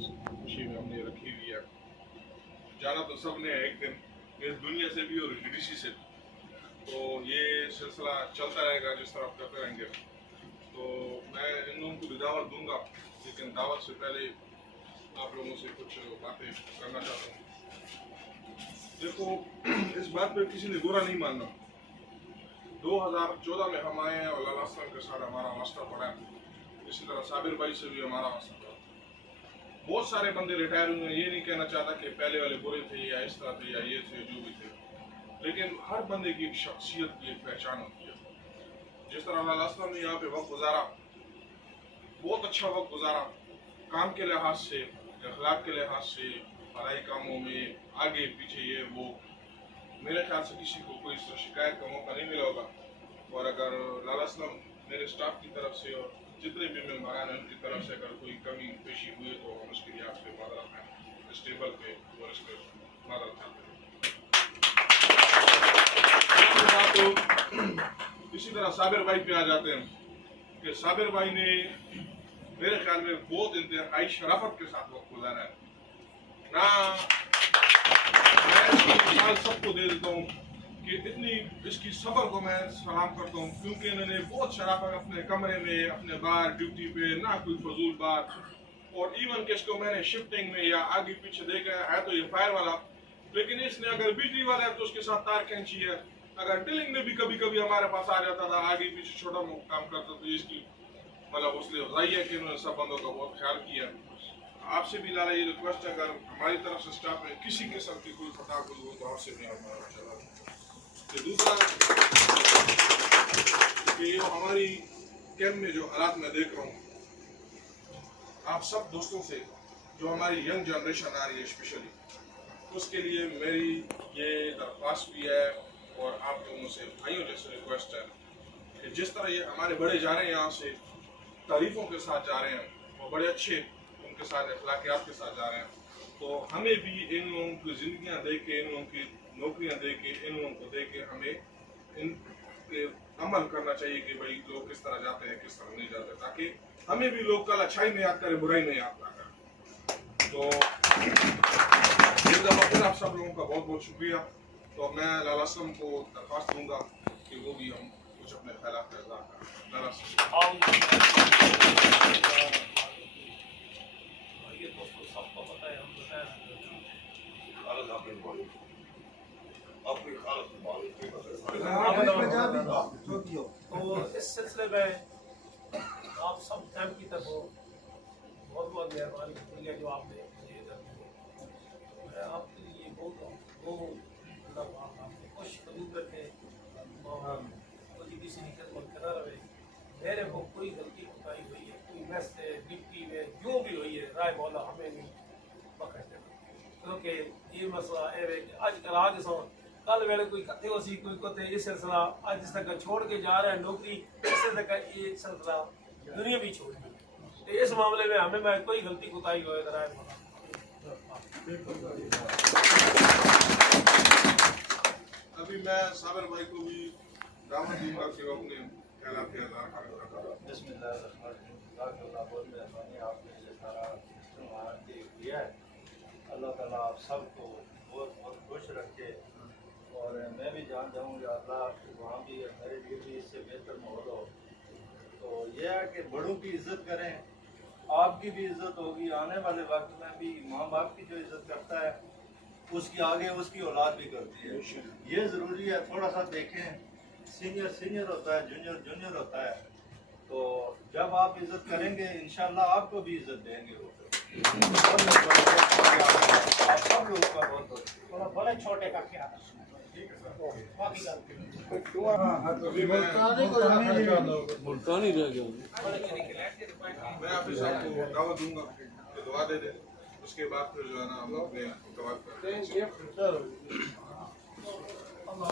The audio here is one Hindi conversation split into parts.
इस खुशी में हमने रखी हुई है। जाना तो सब ने एक दिन इस दुनिया से भी और डीडीसी से, तो ये सिलसिला चलता रहेगा जिस तरह करते रहेंगे। तो मैं इन लोगों को भी दावत दूंगा, लेकिन दावत से पहले आप लोगों से कुछ बातें करना चाहता हूँ। देखो, इस बात पे किसी ने बुरा नहीं मानना। 2014 में हम आए हैं और लाला असलम के साथ हमारा वास्ता पड़ा है। इसी तरह साबिर भाई से भी हमारा वास्ता पड़ा। बहुत सारे बंदे रिटायर हुए हैं। ये नहीं कहना चाहता कि पहले वाले बुरे थे या इस तरह थे या ये थे जो भी थे, लेकिन हर बंदे की एक शख्सियत की एक पहचान होती है। जिस तरह लाला असलम ने यहाँ पे वक्त गुजारा, बहुत अच्छा वक्त गुजारा, काम के लिहाज से, अखलाक के लिहाज से, पढ़ाई कामों में आगे पीछे ये वो, मेरे ख्याल से किसी को कोई शिकायत का मौका नहीं मिला होगा। और अगर लाला असलम मेरे स्टाफ की तरफ से और जितने भी मेहमान हैं उनकी तरफ से अगर कोई कमी पेशी हुई तो हम उसके लिए आपसे मादरत हैं इस टेबल पे और इसके मादरत चाहते हैं। तो इसी तरह साबिर भाई पे आ जाते हैं कि साबिर भाई ने मेरे ख्याल में बहुत इंतहाई शराफत के साथ वक्त गुजारा है ना। मैं इसकी मिसाल सबको दे देता हूँ कि इतनी इसकी सफर को मैं सलाम करता हूँ, क्योंकि इन्होंने बहुत शराफत अपने कमरे में, अपने बाहर ड्यूटी पे, ना कोई फजूल बात। और इवन कि इसको मैंने शिफ्टिंग में या आगे पीछे देखा है तो ये फायर वाला, लेकिन इसने अगर बिजली वाला है तो उसके साथ तार खींची है। अगर ड्रिलिंग में भी कभी कभी हमारे पास आ जाता था, आगे पीछे छोटा मोटा काम करता, तो इसकी मतलब उसने बताई है कि उन्होंने सब बंदों का बहुत ख्याल किया। आपसे भी लाला ये रिक्वेस्ट है, अगर हमारी तरफ से स्टाफ में किसी किस्म की कोई खता कोई हो तो आपसे भी हमारा चला। दूसरा कि हमारी कैंप में जो हालात मैं देख रहा हूँ, आप सब दोस्तों से, जो हमारी यंग जनरेशन आ रही है स्पेशली, उसके लिए मेरी ये दरख्वास्त भी है और आप लोगों से भाइयों जैसे रिक्वेस्ट है कि जिस तरह ये हमारे बड़े जा रहे हैं यहाँ से तारीफों के साथ जा रहे हैं और बड़े अच्छे उनके साथ अखलाकियात के साथ जा रहे हैं, तो हमें भी इन लोगों की जिंदगियाँ दे के, इन लोगों की नौकरियाँ दे के, इन लोगों को दे के हमें इन पे अमल करना चाहिए कि भाई लोग किस तरह जाते हैं किस तरह नहीं जाते, ताकि हमें भी लोग कल अच्छाई में याद करें, बुराई में याद ना करें। तो एक दफा फिर आप सब लोगों का बहुत बहुत शुक्रिया। तो मैं लाला असलम को दरख्वास्त दूंगा कि वो भी हम कुछ अपने ख्यालात का इज़हार करें। लाला तो इस सिलसिले में आप सब कैंप की तरफ बहुत बहुत मेहरबानी शुक्रिया जो आपने मुझे इधर मैं आपके लिए बहुत आपने खुश कबूल रखे और कोई किसी की खिदमत करा रहे। मेरे को कोई गलती कोताही हुई है, कोई मैस से डिप्टी में जो भी हुई है, राय मौला हमें नहीं पकड़ देना, क्योंकि ये मसला है आजकल आगे सो कल वेले कोई कथे हो सी कोई कथे ये सिलसिला आज तक छोड़ के जा रहा है नौकरी, इससे तक ये सिलसिला दुनिया भी छोड़ दी। तो इस मामले में हमें मैं कोई गलती कोताही हो राय मौला। अभी मैं साबिर भाई को भी दावत दूंगा कि वो अपने ख्यालात के इज़हार करें। अल्लाह ताला आप सबको बहुत बहुत खुश रखे और मैं भी जान जाऊँगा अल्लाह वहाँ भी मेरे लिए भी इससे बेहतर माहौल हो। तो यह है कि बड़ों की इज्जत करें, आपकी भी इज्जत होगी, आने वाले वक्त में भी माँ बाप की जो इज्जत करता है उसकी आगे उसकी औलाद भी करती है। ये ज़रूरी है, थोड़ा सा देखें, सीनियर सीनियर होता है, जूनियर जूनियर होता है, तो जब आप इज्जत करेंगे इंशाल्लाह आपको भी इज्जत देंगे वो। आप सब लोगों का बहुत बहुत बड़े छोटे का ख्याल मुल्तानी रह गया। मैं आप सबको दावत दूंगा कि दुआ दे दे, उसके बाद फिर जो है ना हम अपने Allah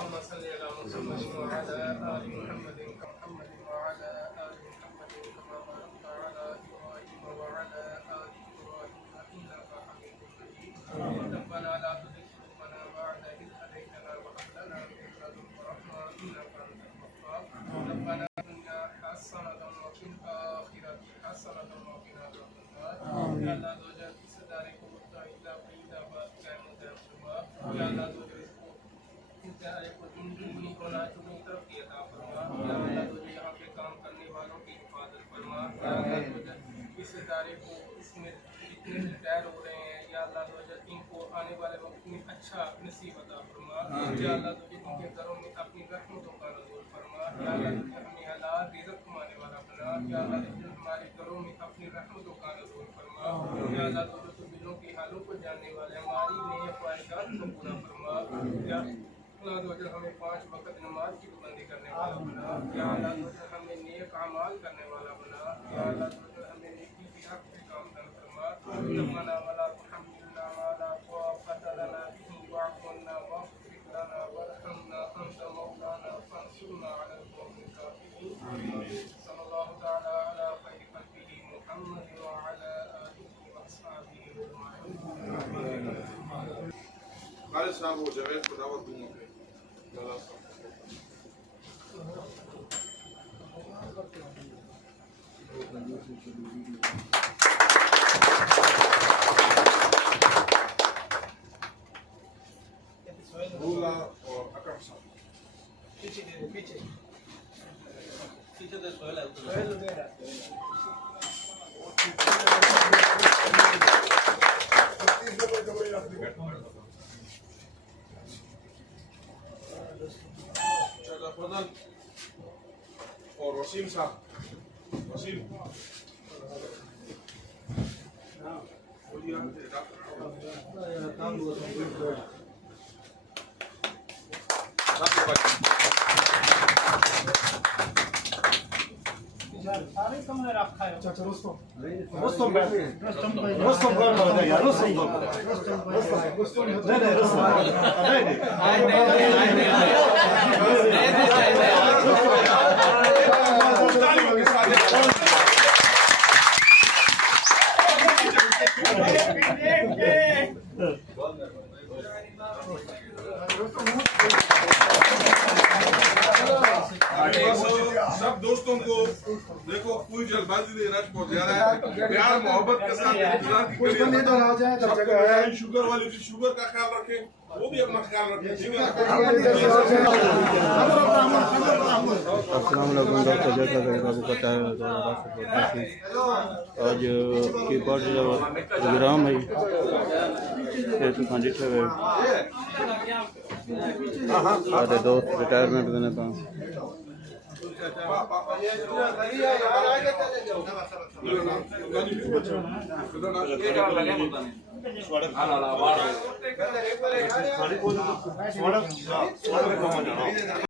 इसमें जितने रिटायर हो रहे हैं या अल्लाह इनको आने वाले वक्त में अच्छा नसीब अता फरमा। या अल्लाह इनके घरों में अपनी रहमतों का नज़ूर फरमा। या अल्लाह हमें हलाल रिज़्क़ कमाने वाला बना। या अल्लाह हमारे घरों में अपनी रहमतों का नज़ूर फरमा। या अल्लाह दिलों के हालों को जानने वाले हमारी नेक ख्वाहिशात को पूरा फरमा। या अल्लाह हमें 5 वक्त नमाज की पाबंदी करने वाला बना। या अल्लाह हमें नेक अमाल करने वाला बना। या अल्लाह हमें नेकी की हक़ पे काम फरमा। रब्बना वला तुहम्मिलना मा ला ताक़ता लना बिही वाअफ़ु अन्ना वग़फ़िर लना वरहमना अंता मौलाना फंसुरना अलल क़ौमिल काफ़िरीन। सल्लल्लाहु तआला अला खैरि ख़ल्क़िही मुहम्मद व अला आलिहि व अस्हाबिही अजमईन। खालिद साहब वो जवेद को दावत दूंगा फिर भूला और अकरम साहब पीछे दे पीछे पीछे से सोहेल है सोहेल वगैरह शाहज़ाद फजल और वसीम साहब वसीम बोलिए सारे कमरे रखा है। अच्छा रुस्तम रुस्तम भाई रुस्तम भाई रुस्तम भाई यार रुस्तम भाई नहीं नहीं रुस्तम सब दोस्तों को देखो कोई जल्दबाजी नहीं रश पहुंच जा रहा है प्यार मोहब्बत के साथ इधर आ जाए जब जगह है शुगर वाले की शुगर का ख्याल रखें वो भी अपना ख्याल रखें ठीक है अस्सलाम वालेकुम डॉक्टर जैसा तरीका को पता है आज की पार्ट जो प्रोग्राम है ये तो कांडी थे सारे दोस्त रिटायरमेंट देने था